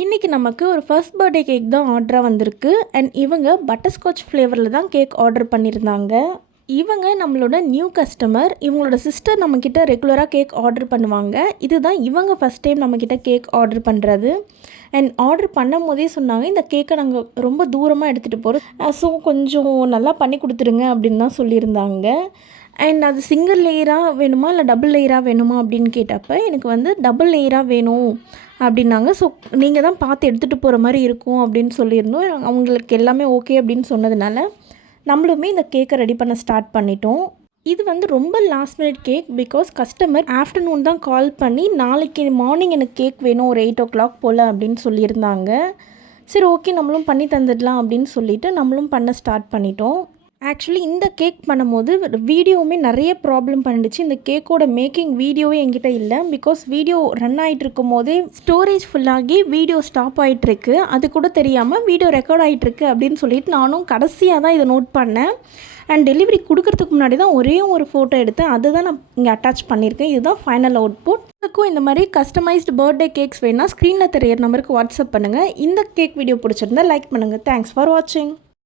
இன்றைக்கி நமக்கு ஒரு ஃபர்ஸ்ட் பர்த்டே கேக் தான் ஆர்டராக வந்திருக்கு. அண்ட் இவங்க பட்டர்ஸ்காட்ச் ஃப்ளேவரில் தான் கேக் ஆர்டர் பண்ணியிருந்தாங்க. இவங்க நம்மளோட நியூ கஸ்டமர். இவங்களோட சிஸ்டர் நம்மக்கிட்ட ரெகுலராக கேக் ஆர்டர் பண்ணுவாங்க. இதுதான் இவங்க ஃபஸ்ட் டைம் நம்மக்கிட்ட கேக் ஆர்டர் பண்ணுறது. அண்ட் ஆர்டர் பண்ணும் போதே சொன்னாங்க, இந்த கேக்கை நாங்கள் ரொம்ப தூரமாக எடுத்துகிட்டு போகிறோம், ஸோ கொஞ்சம் நல்லா பண்ணி கொடுத்துருங்க அப்படின்னு தான் சொல்லியிருந்தாங்க. அண்ட் அது சிங்கிள் லேயராக வேணுமா இல்லை டபுள் லேயராக வேணுமா அப்படின்னு கேட்டப்போ எனக்கு வந்து டபுள் லேயராக வேணும் அப்படின்னாங்க. ஸோ நீங்கள் தான் பார்த்து எடுத்துகிட்டு போகிற மாதிரி இருக்கும் அப்படின்னு சொல்லியிருந்தோம். அவங்களுக்கு எல்லாமே ஓகே அப்படின்னு சொன்னதுனால நம்மளுமே இந்த கேக்கை ரெடி பண்ண ஸ்டார்ட் பண்ணிட்டோம். இது வந்து ரொம்ப last minute cake. Because customer afternoon தான் கால் பண்ணி நாளைக்கு மார்னிங் எனக்கு கேக் வேணும் ஒரு 8 o'clock போல் அப்படின்னு சொல்லியிருந்தாங்க. சரி ஓகே நம்மளும் பண்ணி தந்துடலாம் அப்படின்னு சொல்லிவிட்டு நம்மளும் பண்ண ஸ்டார்ட் பண்ணிட்டோம். ஆக்சுவலி இந்த கேக் பண்ணும்போது வீடியோவுமே நிறைய ப்ராப்ளம் பண்ணிடுச்சு. இந்த கேக்கோட மேக்கிங் வீடியோவே என்கிட்ட இல்லை. பிகாஸ் வீடியோ ரன் ஆகிட்டு இருக்கும் போதே ஸ்டோரேஜ் ஃபுல்லாகி வீடியோ ஸ்டாப் ஆகிட்டுருக்கு. அது கூட தெரியாமல் வீடியோ ரெக்கார்ட் ஆகிட்டுருக்கு அப்படின்னு சொல்லிட்டு நானும் கடைசியாக தான் இதை நோட் பண்ணேன். அண்ட் டெலிவரி கொடுக்கறதுக்கு முன்னாடி தான் ஒரே ஒரு ஃபோட்டோ எடுத்தேன். அதை தான் நான் இங்கே அட்டாச் பண்ணியிருக்கேன். இதுதான் ஃபைனல் அவுட்புட். இதுக்கும் இந்த மாதிரி கஸ்டமைஸ்டு பர்த்டே கேக்ஸ் வேணால் ஸ்க்ரீனில் தெரியிற நம்பருக்கு வாட்ஸ்அப் பண்ணுங்கள். இந்த கேக் வீடியோ பிடிச்சிருந்தா லைக் பண்ணுங்கள். தேங்க்ஸ் ஃபார் வாட்சிங்.